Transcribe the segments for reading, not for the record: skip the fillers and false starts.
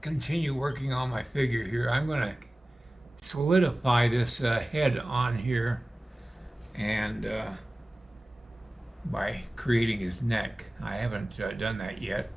continue working on my figure here. I'm going to solidify this head on here and by creating his neck. I haven't done that yet.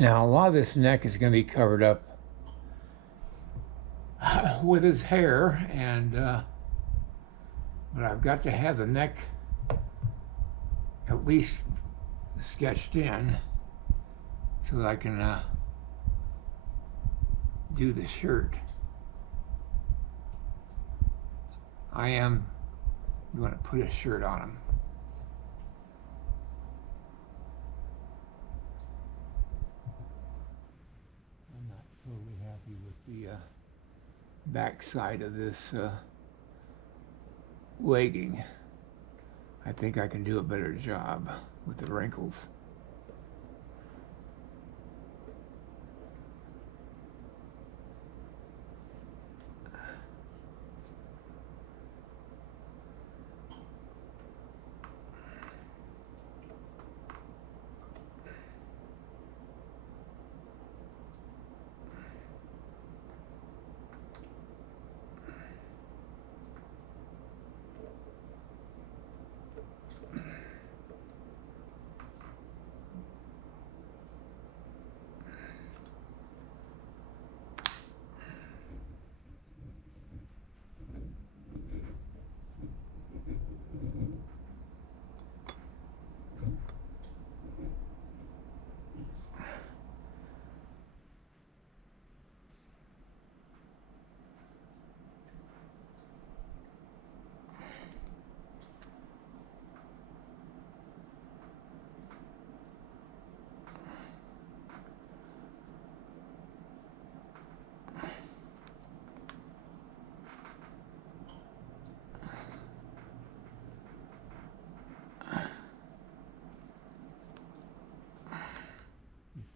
Now, a lot of this neck is going to be covered up with his hair, and but I've got to have the neck at least sketched in so that I can do the shirt. I am going to put a shirt on him. I'm not totally happy with the back side of this legging. I think I can do a better job with the wrinkles.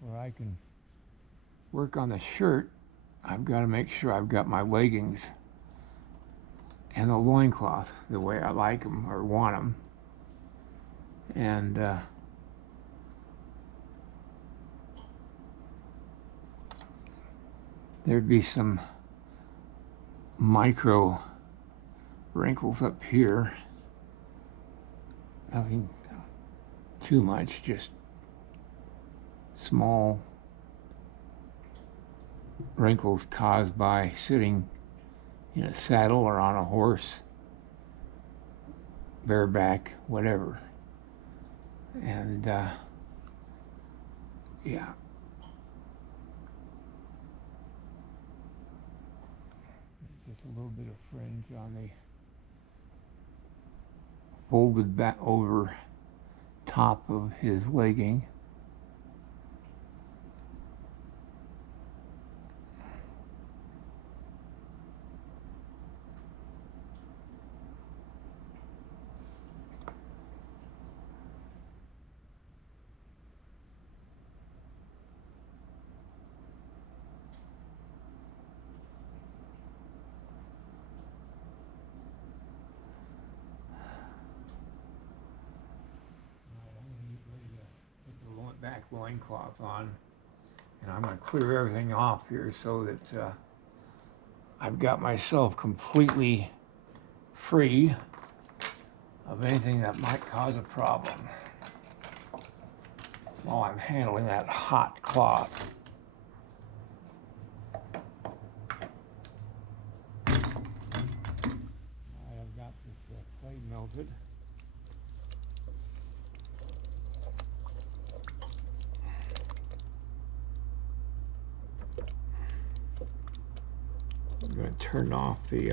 Before I can work on the shirt, I've got to make sure I've got my leggings and the loincloth the way I like them or want them. And there'd be some micro wrinkles up here. Nothing too much, just small wrinkles caused by sitting in a saddle or on a horse, bareback, whatever. And yeah. Just a little bit of fringe on the folded back over top of his legging. Back loincloth on, and I'm going to clear everything off here so that I've got myself completely free of anything that might cause a problem while I'm handling that hot cloth. I've got this clay melted. I'm going to turn off the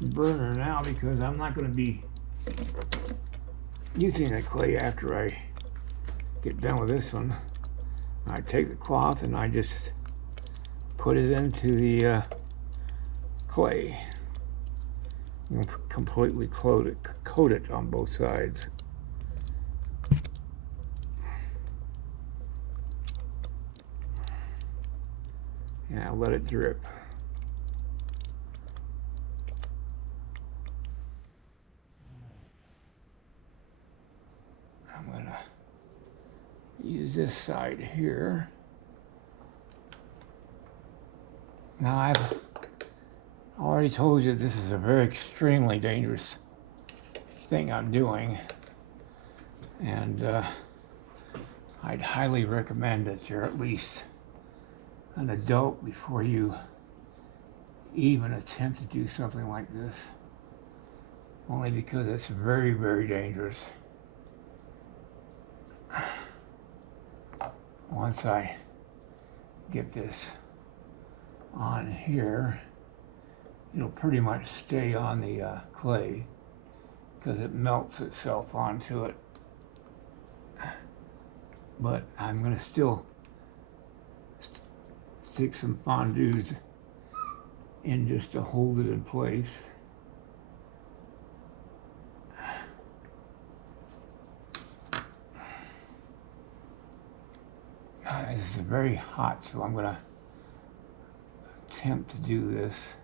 burner now because I'm not going to be using the clay after I get done with this one. I take the cloth and I just put it into the clay. And completely coat it on both sides. And I let it drip. I'm going to use this side here. Now I've already told you this is a very extremely dangerous thing I'm doing, and I'd highly recommend that you're at least an adult before you even attempt to do something like this, only because it's very, very dangerous. Once I get this on here, it'll pretty much stay on the clay because it melts itself onto it. But I'm going to still stick some fondues in just to hold it in place. This is very hot, so I'm going to attempt to do this.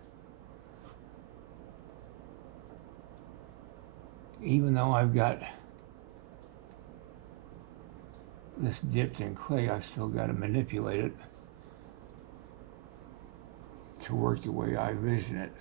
Even though I've got this dipped in clay, I've still got to manipulate it to work the way I vision it.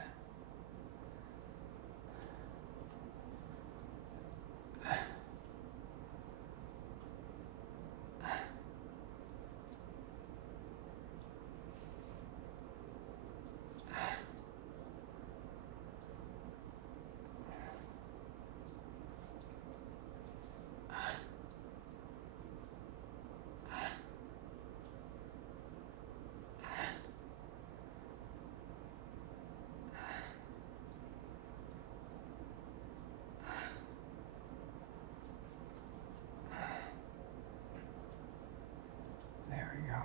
There we go.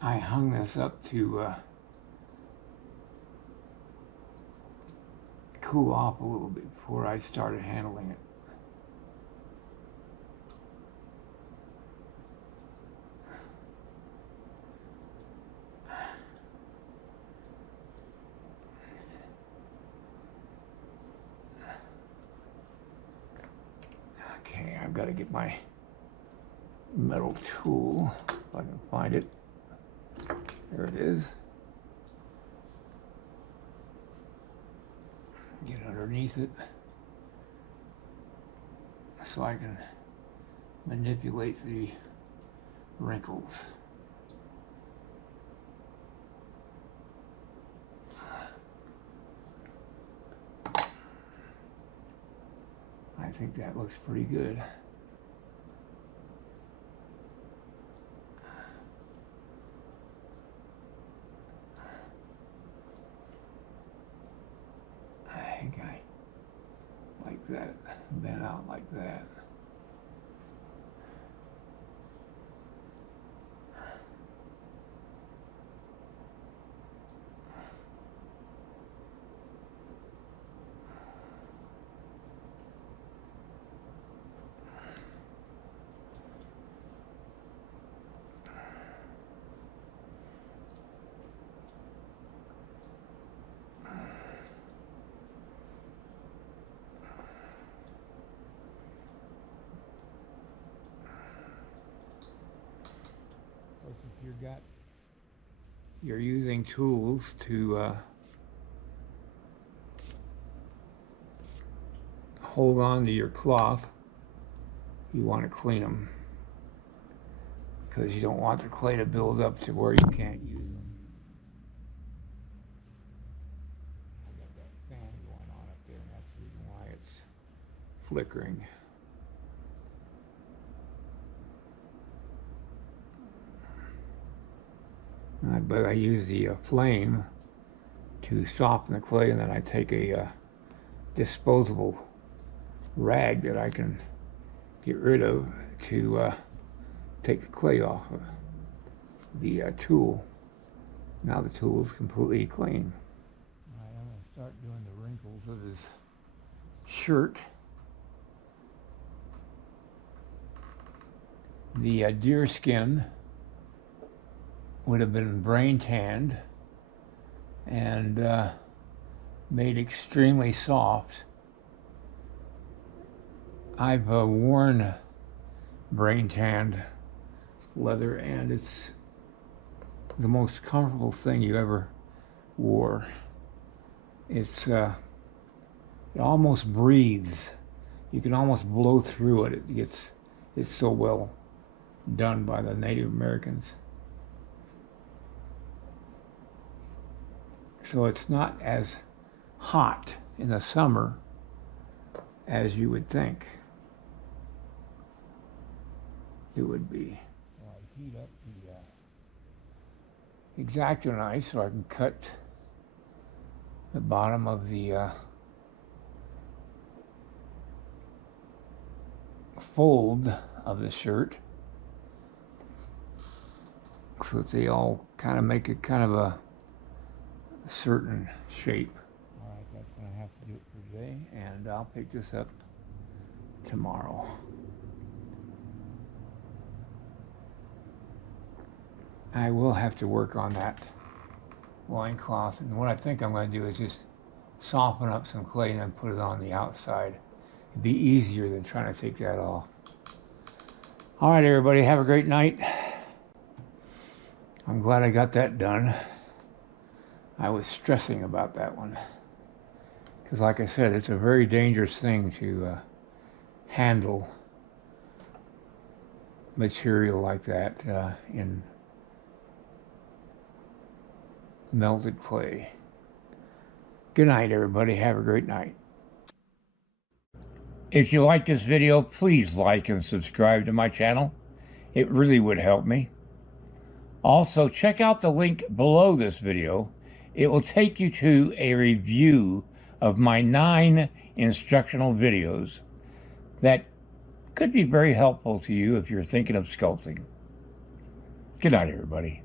I hung this up to cool off a little bit before I started handling it. Okay, I've got to get my metal tool, if I can find it. There it is. Get underneath it so I can manipulate the wrinkles. I think that looks pretty good. I think I like that, bent out like that. If you're using tools to hold on to your cloth, you want to clean them because you don't want the clay to build up to where you can't use them. I got that fan going on up there, and that's the reason why it's flickering. But I use the flame to soften the clay, and then I take a disposable rag that I can get rid of to take the clay off of the tool. Now the tool is completely clean. All right, I'm going to start doing the wrinkles of his shirt. The deer skin would have been brain tanned and made extremely soft. I've worn brain tanned leather, and it's the most comfortable thing you ever wore. It's it almost breathes. You can almost blow through it. It's so well done by the Native Americans. So it's not as hot in the summer as you would think it would be. So I heat up the X-Acto knife so I can cut the bottom of the fold of the shirt so that they all kind of make it kind of a certain shape. All right, that's going to have to do it for today, and I'll pick this up tomorrow. I will have to work on that loincloth, and what I think I'm going to do is just soften up some clay and then put it on the outside. It'd be easier than trying to take that off. All right, everybody, have a great night. I'm glad I got that done. I was stressing about that one because, like I said, it's a very dangerous thing to handle material like that in melted clay. Good night, everybody. Have a great night. If you like this video, please like and subscribe to my channel. It really would help me. Also, check out the link below this video. It will take you to a review of my 9 instructional videos that could be very helpful to you if you're thinking of sculpting. Good night, everybody.